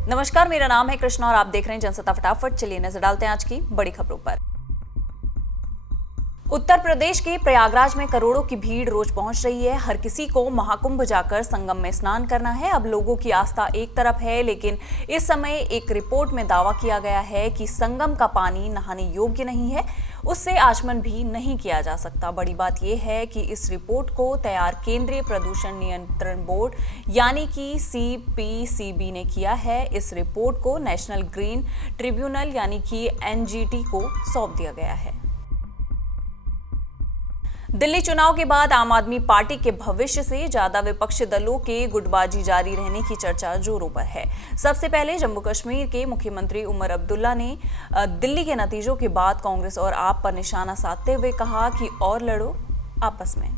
नमस्कार, मेरा नाम है कृष्णा और आप देख रहे हैं जनसत्ता फटाफट। चलिए नजर डालते हैं आज की बड़ी खबरों पर। उत्तर प्रदेश के प्रयागराज में करोड़ों की भीड़ रोज पहुंच रही है। हर किसी को महाकुंभ जाकर संगम में स्नान करना है। अब लोगों की आस्था एक तरफ है, लेकिन इस समय एक रिपोर्ट में दावा किया गया है कि संगम का पानी नहाने योग्य नहीं है, उससे आचमन भी नहीं किया जा सकता। बड़ी बात यह है कि इस रिपोर्ट को तैयार केंद्रीय प्रदूषण नियंत्रण बोर्ड यानी कि CPCB ने किया है। इस रिपोर्ट को नेशनल ग्रीन ट्रिब्यूनल यानी कि NGT को सौंप दिया गया है। दिल्ली चुनाव के बाद आम आदमी पार्टी के भविष्य से ज्यादा विपक्षी दलों के गुटबाजी जारी रहने की चर्चा जोरों पर है। सबसे पहले जम्मू कश्मीर के मुख्यमंत्री उमर अब्दुल्ला ने दिल्ली के नतीजों के बाद कांग्रेस और आप पर निशाना साधते हुए कहा कि और लड़ो आपस में।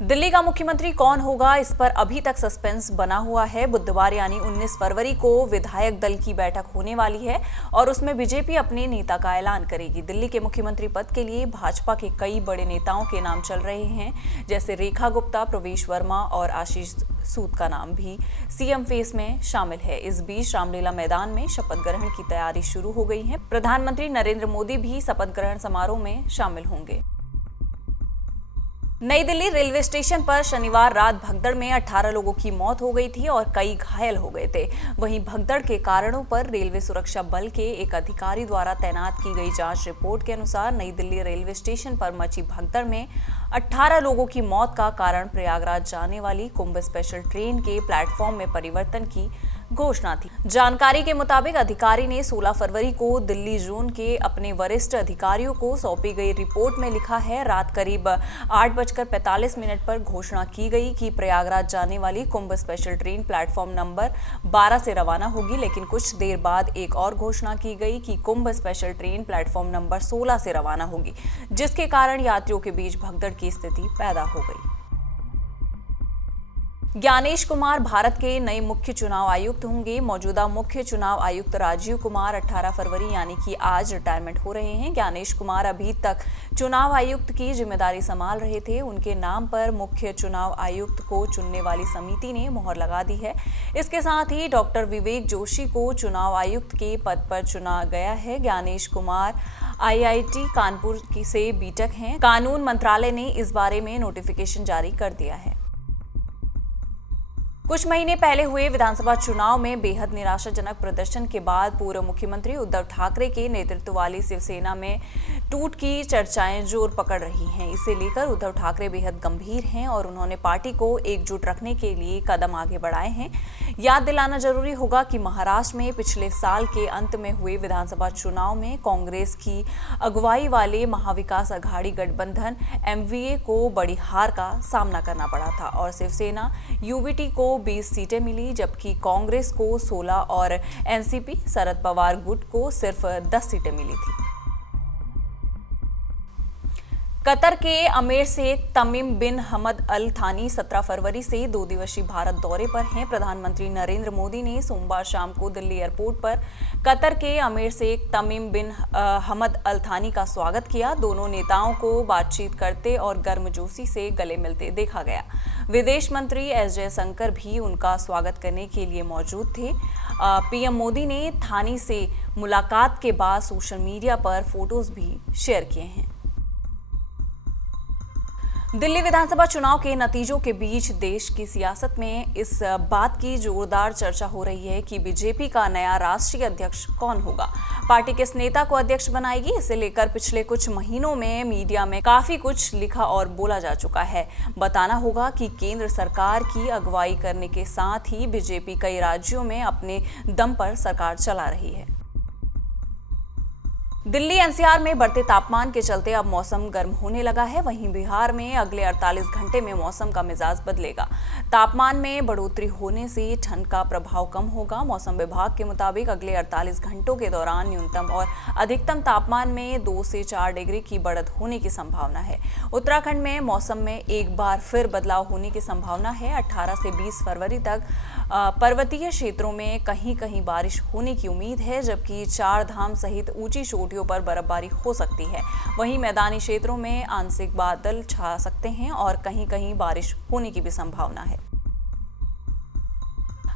दिल्ली का मुख्यमंत्री कौन होगा, इस पर अभी तक सस्पेंस बना हुआ है। बुधवार यानी 19 फरवरी को विधायक दल की बैठक होने वाली है और उसमें बीजेपी अपने नेता का ऐलान करेगी। दिल्ली के मुख्यमंत्री पद के लिए भाजपा के कई बड़े नेताओं के नाम चल रहे हैं, जैसे रेखा गुप्ता, प्रवेश वर्मा और आशीष सूद का नाम भी CM फेस में शामिल है। इस बीच रामलीला मैदान में शपथ ग्रहण की तैयारी शुरू हो गई है। प्रधानमंत्री नरेंद्र मोदी भी शपथ ग्रहण समारोह में शामिल होंगे। नई दिल्ली रेलवे स्टेशन पर शनिवार रात भगदड़ में 18 लोगों की मौत हो गई थी और कई घायल हो गए थे। वहीं भगदड़ के कारणों पर रेलवे सुरक्षा बल के एक अधिकारी द्वारा तैनात की गई जांच रिपोर्ट के अनुसार नई दिल्ली रेलवे स्टेशन पर मची भगदड़ में 18 लोगों की मौत का कारण प्रयागराज जाने वाली कुंभ स्पेशल ट्रेन के प्लेटफॉर्म में परिवर्तन की घोषणा थी। जानकारी के मुताबिक अधिकारी ने 16 फरवरी को दिल्ली जोन के अपने वरिष्ठ अधिकारियों को सौंपी गई रिपोर्ट में लिखा है, रात करीब 8:45 पर घोषणा की गई कि प्रयागराज जाने वाली कुंभ स्पेशल ट्रेन प्लेटफॉर्म नंबर 12 से रवाना होगी। लेकिन कुछ देर बाद एक और घोषणा की गई कि कुंभ स्पेशल ट्रेन प्लेटफॉर्म नंबर 16 से रवाना होगी, जिसके कारण यात्रियों के बीच भगदड़ की स्थिति पैदा हो गई। ज्ञानेश कुमार भारत के नए मुख्य चुनाव आयुक्त होंगे। मौजूदा मुख्य चुनाव आयुक्त राजीव कुमार 18 फरवरी यानी कि आज रिटायरमेंट हो रहे हैं। ज्ञानेश कुमार अभी तक चुनाव आयुक्त की जिम्मेदारी संभाल रहे थे। उनके नाम पर मुख्य चुनाव आयुक्त को चुनने वाली समिति ने मोहर लगा दी है। इसके साथ ही डॉक्टर विवेक जोशी को चुनाव आयुक्त के पद पर चुना गया है। ज्ञानेश कुमार IIT कानपुर से B.Tech हैं। कानून मंत्रालय ने इस बारे में नोटिफिकेशन जारी कर दिया है। कुछ महीने पहले हुए विधानसभा चुनाव में बेहद निराशाजनक प्रदर्शन के बाद पूर्व मुख्यमंत्री उद्धव ठाकरे के नेतृत्व वाली शिवसेना में टूट की चर्चाएं जोर पकड़ रही हैं। इसे लेकर उद्धव ठाकरे बेहद गंभीर हैं और उन्होंने पार्टी को एकजुट रखने के लिए कदम आगे बढ़ाए हैं। याद दिलाना जरूरी होगा कि महाराष्ट्र में पिछले साल के अंत में हुए विधानसभा चुनाव में कांग्रेस की अगुवाई वाले महाविकास अघाड़ी गठबंधन MVA को बड़ी हार का सामना करना पड़ा था और शिवसेना UBT को 20 सीटें मिली, जबकि कांग्रेस को 16 और NCP शरद पवार गुट को सिर्फ 10 सीटें मिली थी। कतर के अमीर शेख तमीम बिन हमद अल थानी 17 फरवरी से 2 दिवसीय भारत दौरे पर हैं। प्रधानमंत्री नरेंद्र मोदी ने सोमवार शाम को दिल्ली एयरपोर्ट पर कतर के अमीर शेख तमीम बिन हमद अल थानी का स्वागत किया। दोनों नेताओं को बातचीत करते और गर्मजोशी से गले मिलते देखा गया। विदेश मंत्री S जयशंकर भी उनका स्वागत करने के लिए मौजूद थे। PM मोदी ने थानी से मुलाकात के बाद सोशल मीडिया पर फोटोज भी शेयर किए हैं। दिल्ली विधानसभा चुनाव के नतीजों के बीच देश की सियासत में इस बात की जोरदार चर्चा हो रही है कि बीजेपी का नया राष्ट्रीय अध्यक्ष कौन होगा। पार्टी किस नेता को अध्यक्ष बनाएगी, इसे लेकर पिछले कुछ महीनों में मीडिया में काफी कुछ लिखा और बोला जा चुका है। बताना होगा कि केंद्र सरकार की अगुवाई करने के साथ ही बीजेपी कई राज्यों में अपने दम पर सरकार चला रही है। दिल्ली NCR में बढ़ते तापमान के चलते अब मौसम गर्म होने लगा है। वहीं बिहार में अगले 48 घंटे में मौसम का मिजाज बदलेगा। तापमान में बढ़ोतरी होने से ठंड का प्रभाव कम होगा। मौसम विभाग के मुताबिक अगले 48 घंटों के दौरान न्यूनतम और अधिकतम तापमान में 2 से 4 डिग्री की बढ़त होने की संभावना है। उत्तराखंड में मौसम में एक बार फिर बदलाव होने की संभावना है। 18 से 20 फरवरी तक पर्वतीय क्षेत्रों में कहीं कहीं बारिश होने की उम्मीद है, जबकि चार धाम सहित ऊंची चोटियों पर बर्फबारी हो सकती है। वहीं मैदानी क्षेत्रों में आंशिक बादल छा सकते हैं और कहीं कहीं बारिश होने की भी संभावना है।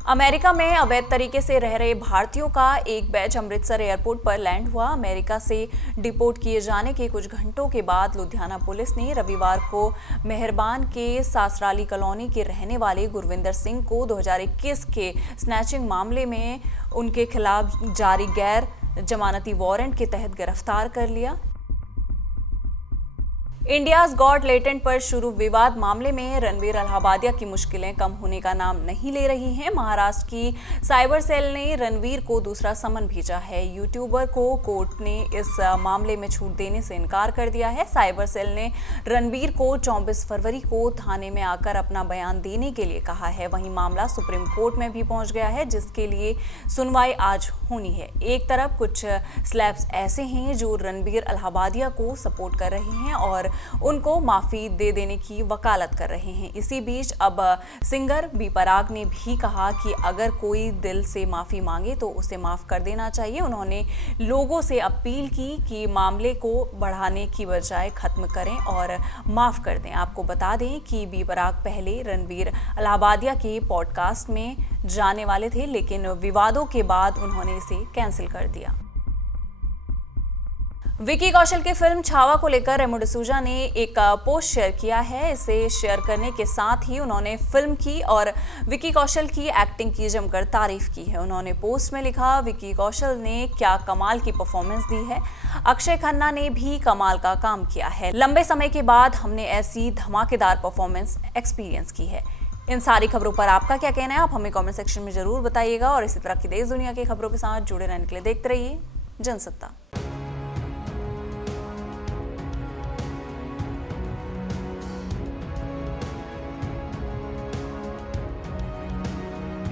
अमेरिका में अवैध तरीके से रह रहे भारतीयों का एक बैच अमृतसर एयरपोर्ट पर लैंड हुआ। अमेरिका से डिपोर्ट किए जाने के कुछ घंटों के बाद लुधियाना पुलिस ने रविवार को मेहरबान के सासराली कॉलोनी के रहने वाले गुरविंदर सिंह को 2021 के स्नैचिंग मामले में उनके खिलाफ जारी गैर जमानती वारंट के तहत गिरफ्तार कर लिया। इंडियाज गॉट लेटेंट पर शुरू विवाद मामले में रणवीर अलाहाबादिया की मुश्किलें कम होने का नाम नहीं ले रही हैं। महाराष्ट्र की साइबर सेल ने रणवीर को दूसरा समन भेजा है। यूट्यूबर को कोर्ट ने इस मामले में छूट देने से इनकार कर दिया है। साइबर सेल ने रणवीर को 24 फरवरी को थाने में आकर अपना बयान देने के लिए कहा है। वहीं मामला सुप्रीम कोर्ट में भी पहुंच गया है, जिसके लिए सुनवाई आज होनी है। एक तरफ कुछ स्लैब्स ऐसे हैं जो रणवीर अलाहाबादिया को सपोर्ट कर रहे हैं और उनको माफी दे देने की वकालत कर रहे हैं। इसी बीच अब सिंगर बी पराग ने भी कहा कि अगर कोई दिल से माफी मांगे तो उसे माफ कर देना चाहिए। उन्होंने लोगों से अपील की कि मामले को बढ़ाने की बजाय खत्म करें और माफ कर दें। आपको बता दें कि बी पराग पहले रणवीर अलाहाबादिया के पॉडकास्ट में जाने वाले थे, लेकिन विवादों के बाद उन्होंने इसे कैंसिल कर दिया। विकी कौशल की फिल्म छावा को लेकर रेमो डिसूजा ने एक पोस्ट शेयर किया है। इसे शेयर करने के साथ ही उन्होंने फिल्म की और विकी कौशल की एक्टिंग की जमकर तारीफ की है। उन्होंने पोस्ट में लिखा, विकी कौशल ने क्या कमाल की परफॉर्मेंस दी है। अक्षय खन्ना ने भी कमाल का काम किया है। लंबे समय के बाद हमने ऐसी धमाकेदार परफॉर्मेंस एक्सपीरियंस की है। इन सारी खबरों पर आपका क्या कहना है, आप हमें कमेंट सेक्शन में जरूर बताइएगा और इसी तरह की देश दुनिया की खबरों के साथ जुड़े रहने के लिए देखते रहिए जनसत्ता।